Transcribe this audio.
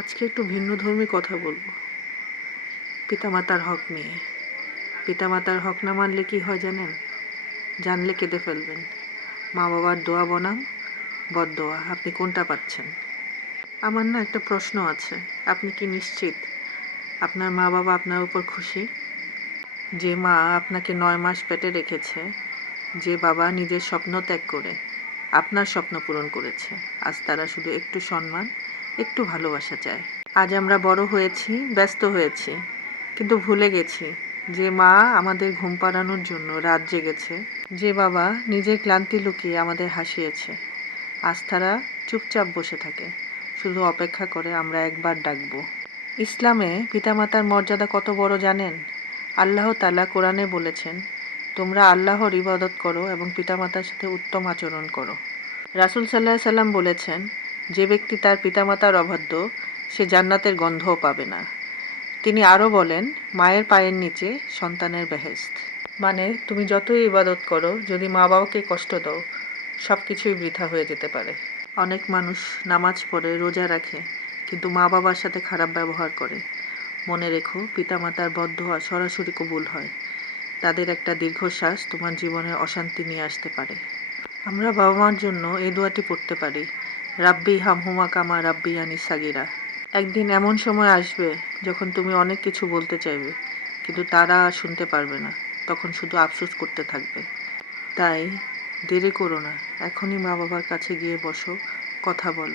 আজকে একটু ভিন্নধর্মী কথা বলবো পিতামাতার হক নিয়ে। পিতামাতার হক না মানলে কি হয় জানেন? জানলে কেঁদে ফেলবেন। মা বাবার দোয়া বনাম বদদোয়া, আপনি কোনটা পাচ্ছেন? আমার না একটা প্রশ্ন আছে, আপনি কি নিশ্চিত আপনার মা বাবা আপনার উপর খুশি? যে মা আপনাকে 9 মাস পেটে রেখেছে, যে বাবা নিজের স্বপ্ন ত্যাগ করে আপনার স্বপ্ন পূরণ করেছে, আজ তারা শুধু একটু সম্মান, একটু ভালোবাসা চায়। আজ আমরা বড় হয়েছি, ব্যস্ত হয়েছি, কিন্তু ভুলে গেছি যে মা আমাদের ঘুম পাড়ানোর জন্য রাত জেগেছে, যে বাবা নিজের ক্লান্তি লুকিয়ে আমাদের হাসিয়েছে। আজ তারা চুপচাপ বসে থাকে, শুধু অপেক্ষা করে আমরা একবার ডাকবো। ইসলামে পিতামাতার মর্যাদা কত বড় জানেন? আল্লাহ তাআলা কোরআনে বলেছেন, তোমরা আল্লাহর ইবাদত করো এবং পিতামাতার সাথে উত্তম আচরণ করো। রাসূল সাল্লাল্লাহু আলাইহি সাল্লাম বলেছেন, যে ব্যক্তি তার পিতামাতার অবাধ্য সে জান্নাতের গন্ধও পাবে না। তিনি আরও বলেন, মায়ের পায়ের নিচে সন্তানের বেহেশত। মানে তুমি যতই ইবাদত করো, যদি মা বাবাকে কষ্ট দাও, সব কিছুই বৃথা হয়ে যেতে পারে। অনেক মানুষ নামাজ পড়ে, রোজা রাখে, কিন্তু মা বাবার সাথে খারাপ ব্যবহার করে। মনে রেখো, পিতামাতার বদদোয়া সরাসরি কবুল হয়। তাদের একটা দীর্ঘশ্বাস তোমার জীবনে অশান্তি নিয়ে আসতে পারে। আমরা বাবা মার জন্য এই দোয়াটি পড়তে পারি, রাব্বি হামহুমা কামা রাব্বিয়ানি সাগীরা। একদিন এমন সময় আসবে যখন তুমি অনেক কিছু বলতে চাইবে, কিন্তু তারা আর শুনতে পারবে না, তখন শুধু আফসোস করতে থাকবে। তাই দেরি করো না, এখনই মা বাবার কাছে গিয়ে বসো, কথা বলো।